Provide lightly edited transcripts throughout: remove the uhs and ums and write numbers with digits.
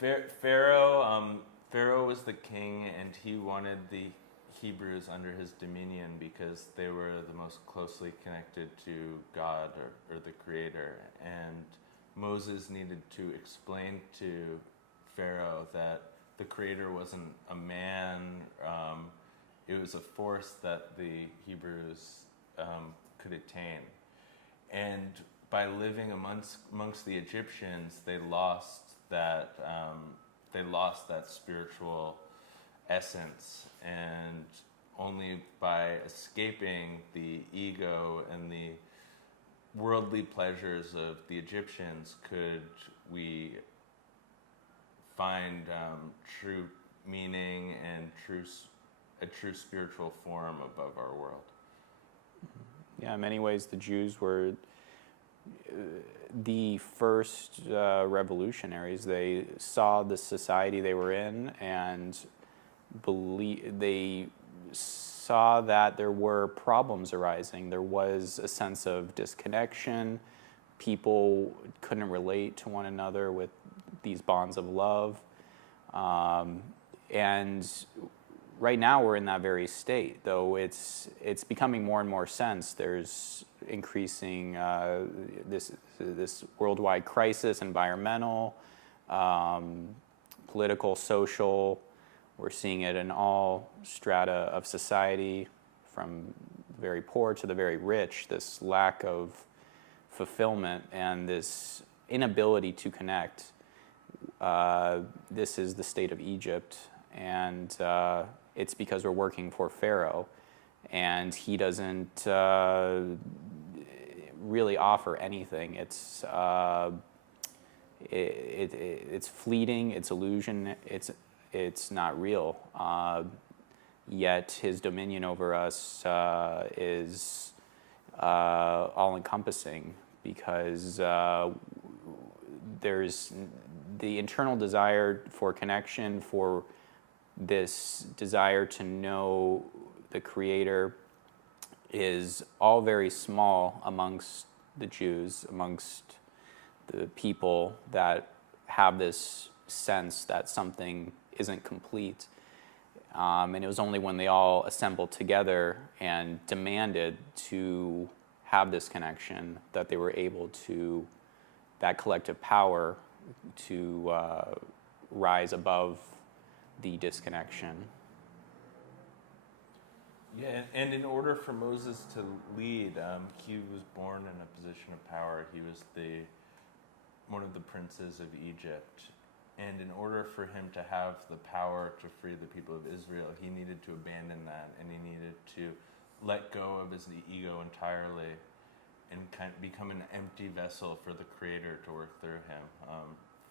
Pharaoh was the king, and he wanted the Hebrews under his dominion because they were the most closely connected to God or the Creator. And Moses needed to explain to Pharaoh that the Creator wasn't a man, it was a force that the Hebrews could attain. And by living amongst the Egyptians, they lost that spiritual essence, and only by escaping the ego and the worldly pleasures of the Egyptians could we find true meaning and a true spiritual form above our world. Yeah, in many ways, the Jews were the first revolutionaries. They saw the society they were in and they saw that there were problems arising. There was a sense of disconnection. People couldn't relate to one another with these bonds of love. And right now we're in that very state, though it's becoming more and more sense. There's increasing this worldwide crisis, environmental, political, social. We're seeing it in all strata of society, from the very poor to the very rich, this lack of fulfillment and this inability to connect. This is the state of Egypt, and it's because we're working for Pharaoh, and he doesn't really offer anything. It's fleeting, it's illusion, it's not real. Yet his dominion over us is all-encompassing, because there's the internal desire for connection, for this desire to know the Creator, is all very small amongst the Jews, amongst the people that have this sense that something isn't complete. And it was only when they all assembled together and demanded to have this connection that they were able to, that collective power to rise above the disconnection. Yeah, and in order for Moses to lead, he was born in a position of power. He was one of the princes of Egypt. And in order for him to have the power to free the people of Israel, he needed to abandon that, and he needed to let go of his ego entirely and become an empty vessel for the Creator to work through him,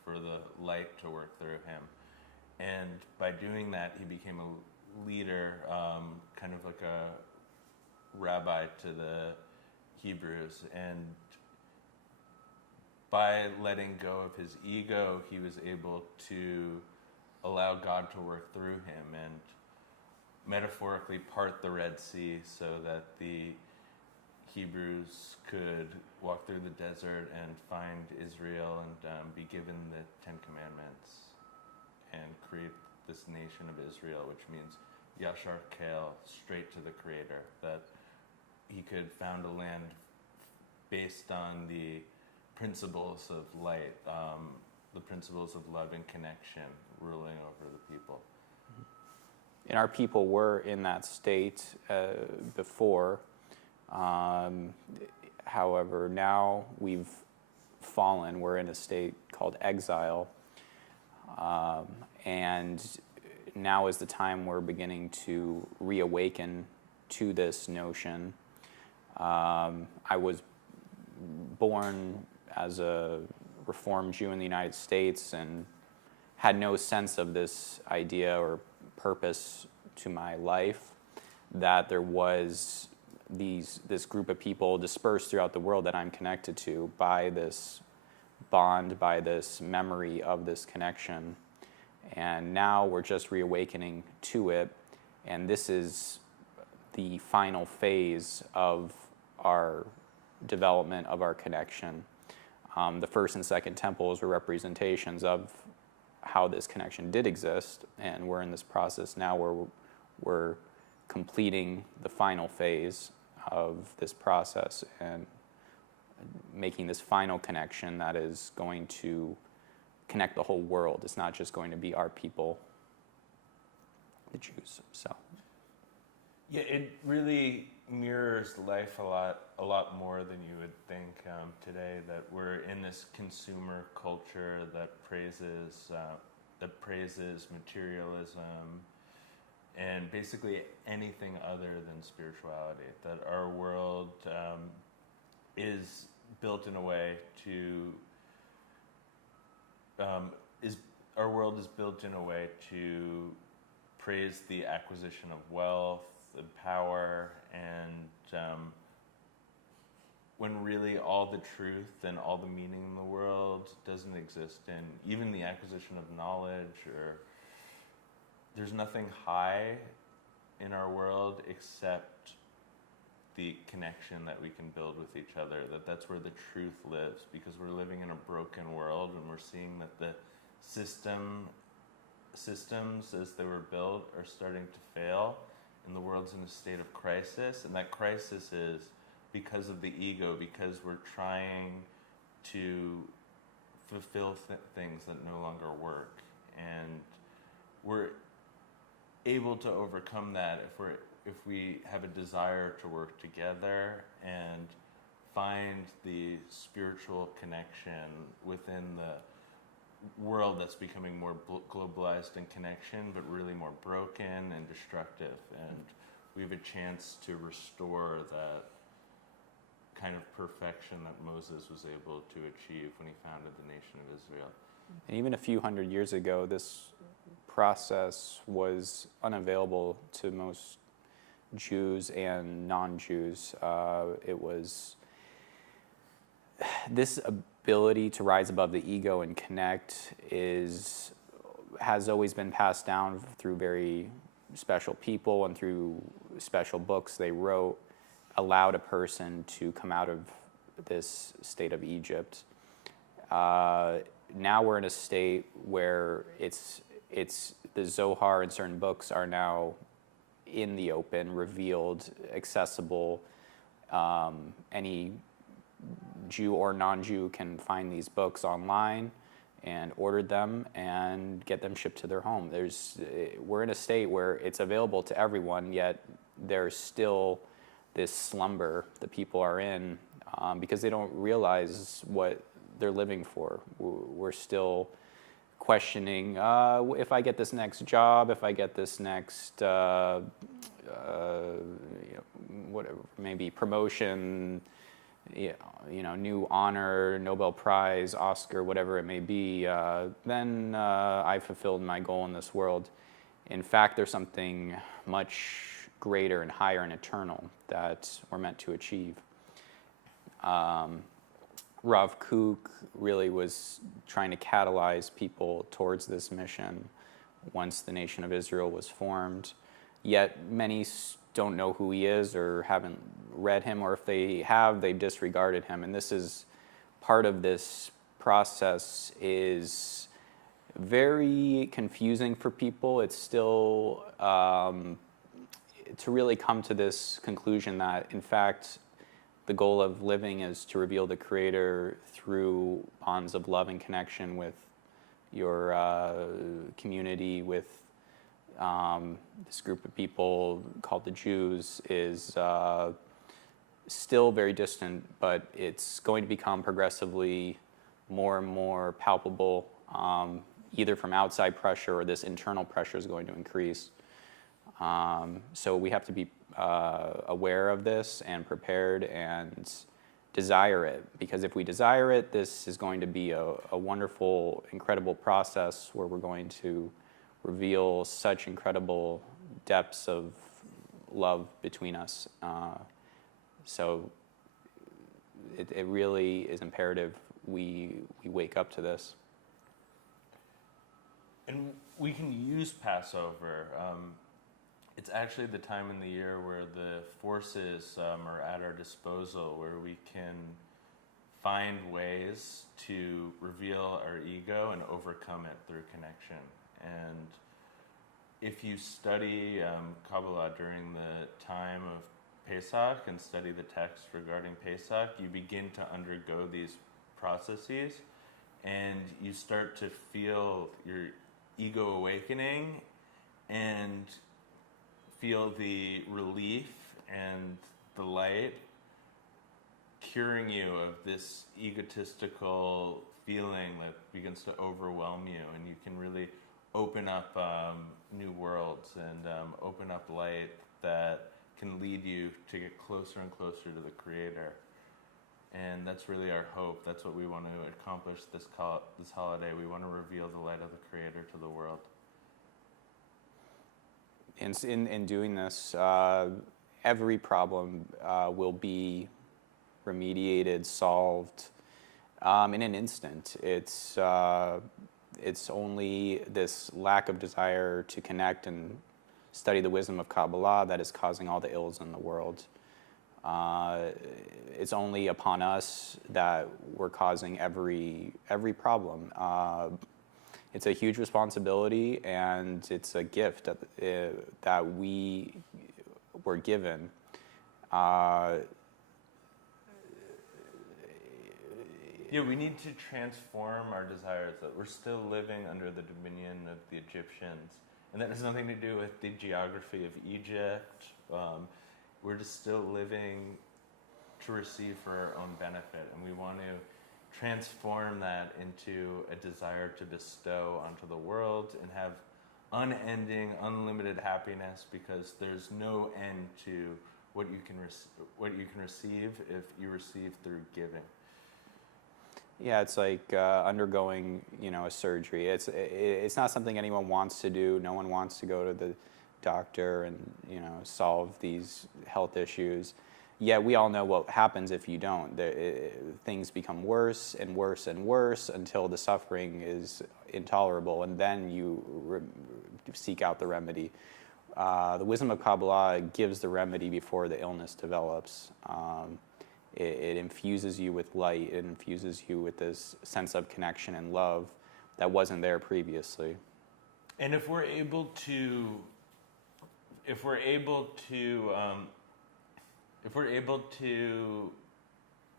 for the light to work through him. And by doing that, he became a leader, kind of like a rabbi to the Hebrews. And by letting go of his ego, he was able to allow God to work through him and metaphorically part the Red Sea so that the Hebrews could walk through the desert and find Israel and be given the Ten Commandments and create this nation of Israel, which means Yashar Kel, straight to the Creator, that he could found a land based on the principles of light, the principles of love and connection ruling over the people. And our people were in that state before. However, now we've fallen. We're in a state called exile. And now is the time we're beginning to reawaken to this notion. I was born as a Reformed Jew in the United States and had no sense of this idea or purpose to my life, that there was this group of people dispersed throughout the world that I'm connected to by this bond, by this memory of this connection. And now we're just reawakening to it, and this is the final phase of our development of our connection. The first and second temples were representations of how this connection did exist, and we're in this process now where we're completing the final phase of this process and making this final connection that is going to connect the whole world. It's not just going to be our people, the Jews. So yeah, it really mirrors life a lot more than you would think today. That we're in this consumer culture that praises materialism and basically anything other than spirituality. That our world is built in a way to praise the acquisition of wealth and power, and when really all the truth and all the meaning in the world doesn't exist in even the acquisition of knowledge, or there's nothing high in our world except the connection that we can build with each other, that's where the truth lives, because we're living in a broken world and we're seeing that the systems as they were built are starting to fail, and the world's in a state of crisis, and that crisis is because of the ego, because we're trying to fulfill things that no longer work, and we're able to overcome that if we have a desire to work together and find the spiritual connection within the world that's becoming more globalized in connection, but really more broken and destructive. And we have a chance to restore that kind of perfection that Moses was able to achieve when he founded the nation of Israel. And even a few hundred years ago, this process was unavailable to most Jews and non-Jews. It was this ability to rise above the ego and connect has always been passed down through very special people and through special books they wrote, allowed a person to come out of this state of Egypt. Now we're in a state where it's the Zohar and certain books are now in the open, revealed, accessible. Any Jew or non-Jew can find these books online and order them and get them shipped to their home. We're in a state where it's available to everyone, yet there's still this slumber that people are in because they don't realize what they're living for. We're still questioning if I get this next job, if I get this next whatever, maybe promotion, new honor, Nobel Prize, Oscar, whatever it may be, then I fulfilled my goal in this world. In fact, there's something much greater and higher and eternal that we're meant to achieve. Rav Kook really was trying to catalyze people towards this mission once the nation of Israel was formed. Yet many don't know who he is or haven't read him, or if they have, they disregarded him. And this is part of this process is very confusing for people. It's still to really come to this conclusion that, in fact, the goal of living is to reveal the Creator through bonds of love and connection with your community, with this group of people called the Jews, is still very distant, but it's going to become progressively more and more palpable, either from outside pressure or this internal pressure is going to increase. So we have to be aware of this and prepared and desire it, because if we desire it, this is going to be a wonderful, incredible process where we're going to reveal such incredible depths of love between us. So it really is imperative we wake up to this. And we can use Passover. It's actually the time in the year where the forces are at our disposal, where we can find ways to reveal our ego and overcome it through connection. And if you study Kabbalah during the time of Pesach and study the text regarding Pesach, you begin to undergo these processes and you start to feel your ego awakening and feel the relief and the light curing you of this egotistical feeling that begins to overwhelm you, and you can really open up new worlds and open up light that can lead you to get closer and closer to the Creator. And that's really our hope. That's what we want to accomplish this holiday. We want to reveal the light of the Creator to the world. In doing this, every problem will be remediated, solved in an instant. It's only this lack of desire to connect and study the wisdom of Kabbalah that is causing all the ills in the world. It's only upon us that we're causing every problem. It's a huge responsibility, and it's a gift that we were given. Yeah, we need to transform our desires. That we're still living under the dominion of the Egyptians, and that has nothing to do with the geography of Egypt. We're just still living to receive for our own benefit, and we want to transform that into a desire to bestow onto the world and have unending, unlimited happiness, because there's no end to what you can receive if you receive through giving. Yeah, it's like undergoing, a surgery. It's not something anyone wants to do. No one wants to go to the doctor and solve these health issues. Yet we all know what happens if you don't. Things become worse and worse and worse until the suffering is intolerable, and then you seek out the remedy. The wisdom of Kabbalah gives the remedy before the illness develops. It infuses you with light. It infuses you with this sense of connection and love that wasn't there previously. And if we're able to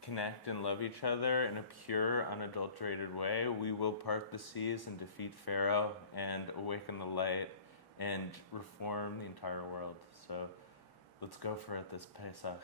connect and love each other in a pure, unadulterated way, we will part the seas and defeat Pharaoh and awaken the light and reform the entire world. So let's go for it this Pesach.